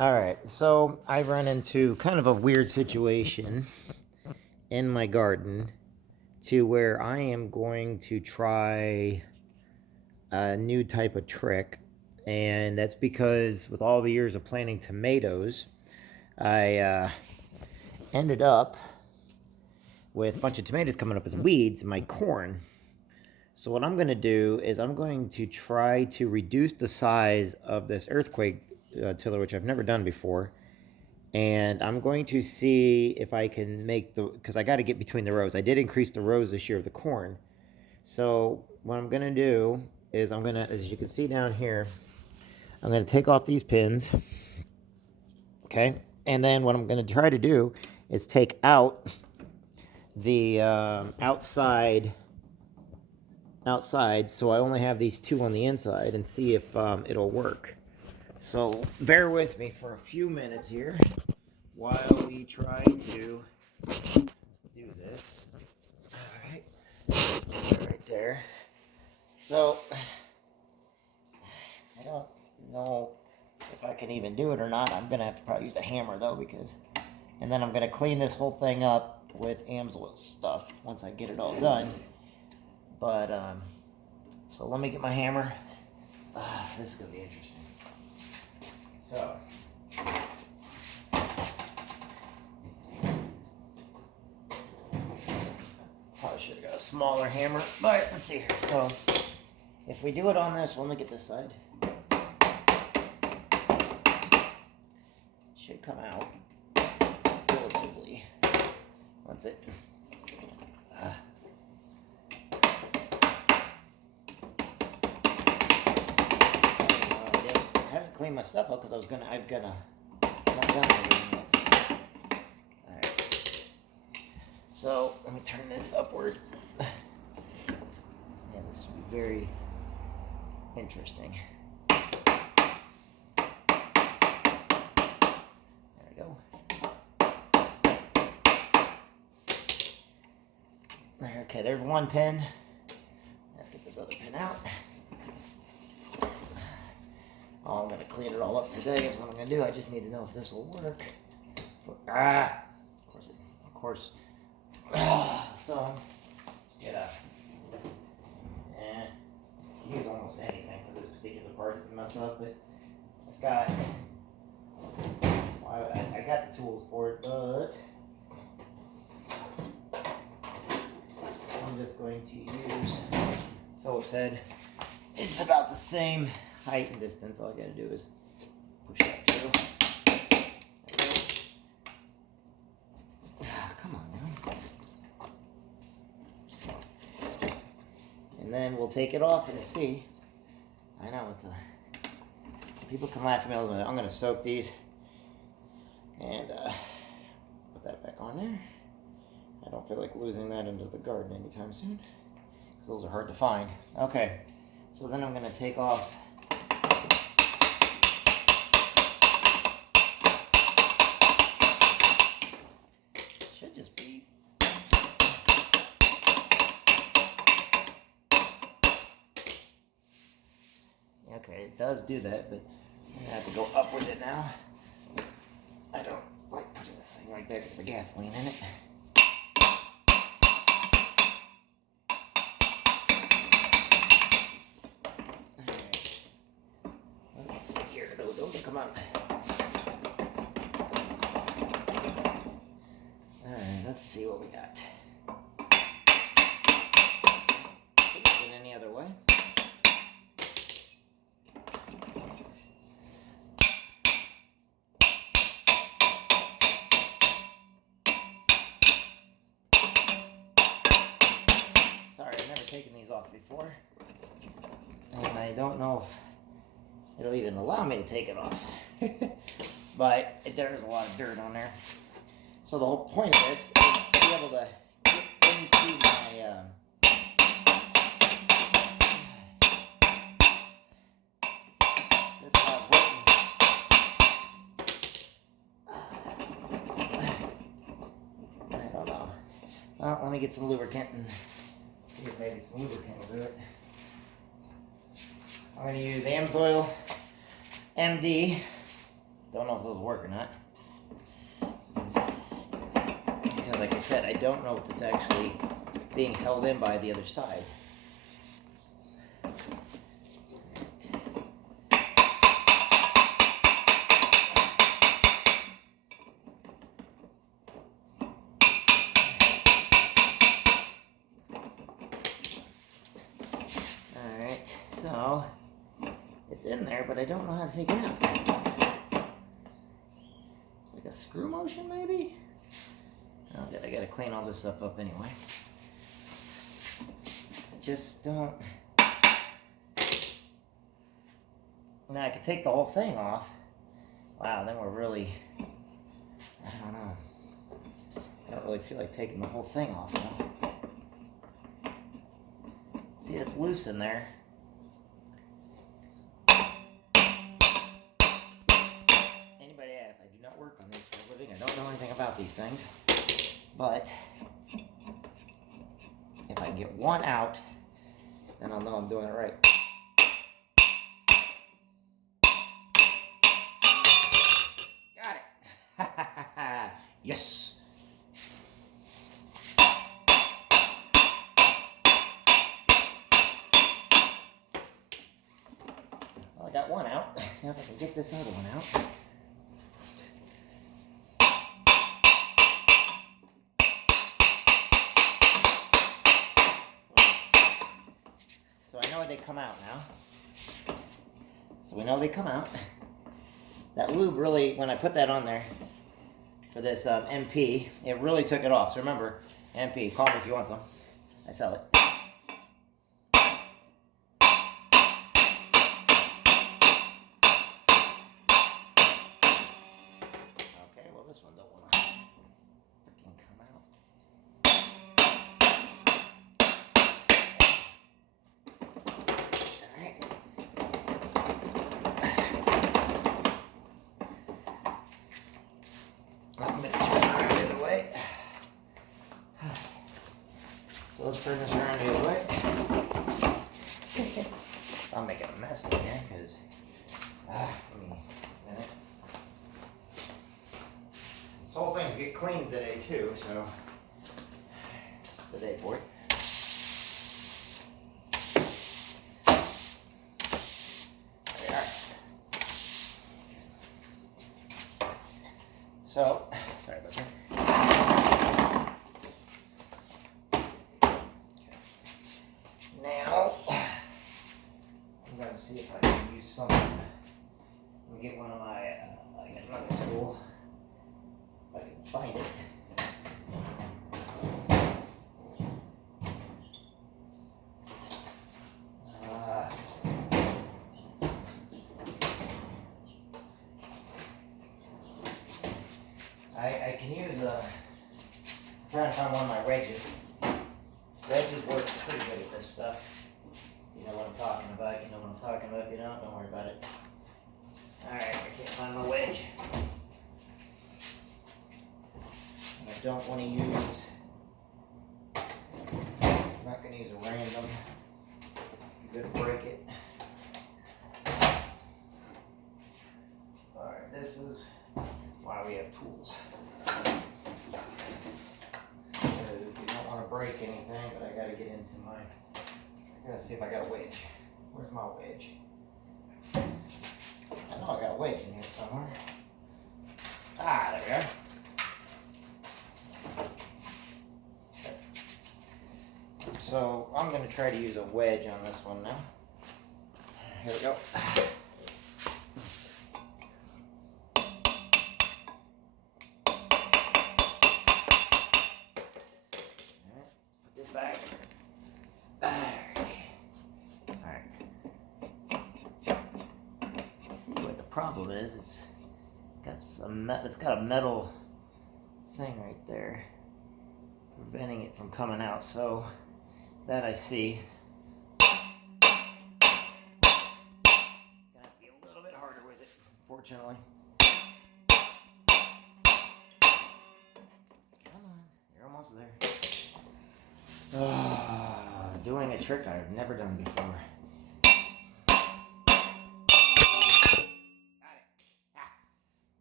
All right, so I've run into kind of a weird situation in my garden to where I am going to try a new type of trick. And that's because with all the years of planting tomatoes, I ended up with a bunch of tomatoes coming up as weeds in my corn. So what I'm going to do is I'm going to try to reduce the size of this earthquake tiller, which I've never done before. And I'm going to see if I can make because I got to get between the rows. I did increase the rows this year of the corn. So what I'm going to do is I'm going to, as you can see down here, I'm going to take off these pins. Okay. And then what I'm going to try to do is take out the outside, so I only have these two on the inside, and see if it'll work. So bear with me for a few minutes here while we try to do this. All right, right there. So I don't know if I can even do it or not. I'm gonna have to probably use a hammer though, and then I'm gonna clean this whole thing up with Amsoil stuff once I get it all done. But so let me get my hammer. This is gonna be interesting. So. Probably should have got a smaller hammer, but let's see here. So, if we do it on this one, let me get this side. It should come out relatively. Once it. I haven't cleaned my stuff up because I'm not done everything yet. All right. So let me turn this upward. Yeah, this should be very interesting. There we go. Okay, there's one pin. Let's get this other pin out. Oh, I'm going to clean it all up today is what I'm going to do. I just need to know if this will work. Of course. So, let's get a, use almost anything for this particular part to mess up, but I've got, I got the tools for it, but I'm just going to use Phillips head. It's about the same height and distance. All I got to do is push that through. Come on now. And then we'll take it off and see. I know it's a. People can laugh at me all the time. I'm going to soak these and put that back on there. I don't feel like losing that into the garden anytime soon because those are hard to find. Okay, so then I'm going to take off. Should just be. Okay, it does do that, but I'm going to have to go up with it now. I don't like putting this thing like that because the gasoline in it. Alright. Let's see here. Don't come on. Alright, let's see what we got. Could have been any other way. Sorry, I've never taken these off before. And I don't know if it'll even allow me to take it off. But there's a lot of dirt on there. So the whole point of this is to be able to get into my this is how it's working. I don't know. Well, let me get some lubricant and see if maybe some lubricant will do it. I'm going to use Amsoil MP. Don't know if those work or not. Because like I said, I don't know if it's actually being held in by the other side. Alright, so it's in there, but I don't know how to take it out. It's like a screw motion, maybe? Oh, I gotta clean all this stuff up anyway. I just don't. Now I could take the whole thing off. Wow, then we're really. I don't know. I don't really feel like taking the whole thing off now. See, it's loose in there. Anybody asks, I do not work on these for a living. I don't know anything about these things. But if I can get one out, then I'll know I'm doing it right. Got it. Yes. Well, I got one out. Now if I can get this other one out. So I know they come out now. So we know they come out. That lube really, when I put that on there for this MP, it really took it off. So remember, MP, call me if you want some. I sell it. Okay, well this one don't want to freaking come out. I'm going to turn it around the other way. So let's turn this around the other way. I'm making a mess in here because, give me a minute. This whole thing's get cleaned today too, so it's the day for it. There we are. So, sorry about that. Now, I'm going to see if I can use something. Let me get one of my, I got another tool. If I can find it. I can use I'm trying to find one of my wedges. Wedges work pretty good at this stuff. You know what I'm talking about. You know what I'm talking about. If you don't worry about it. Alright, I can't find my wedge. And I don't want to use, I'm not going to use a random, because it'll break it. Alright, this is why we have tools. You don't want to break anything, but I got to get into my, I got to see if I got a wedge. Where's my wedge? I know I got a wedge in here somewhere. Ah, there we are. So I'm going to try to use a wedge on this one now. Here we go. Put this back. Alright. See what the problem is. It's got a metal thing right there preventing it from coming out. So that I see. Gonna have to be a little bit harder with it, unfortunately. Come on, you're almost there. Doing a trick I've never done before. Got it. Ah.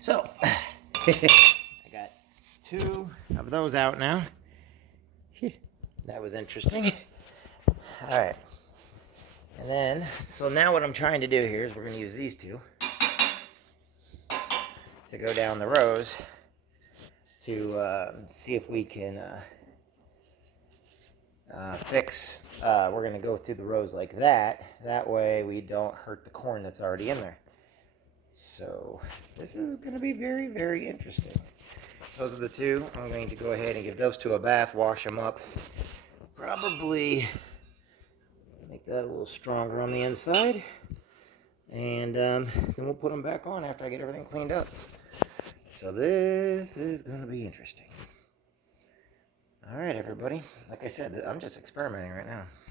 So, I got 2 of those out now. That was interesting. All right. And then, so now what I'm trying to do here is we're going to use these 2 to go down the rows to see if we can fix. We're going to go through the rows like that. That way we don't hurt the corn that's already in there. So this is going to be very, very interesting. Those are the 2. I'm going to go ahead and give those 2 a bath, wash them up. Probably make that a little stronger on the inside. And then we'll put them back on after I get everything cleaned up. So this is going to be interesting. All right, everybody. Like I said, I'm just experimenting right now.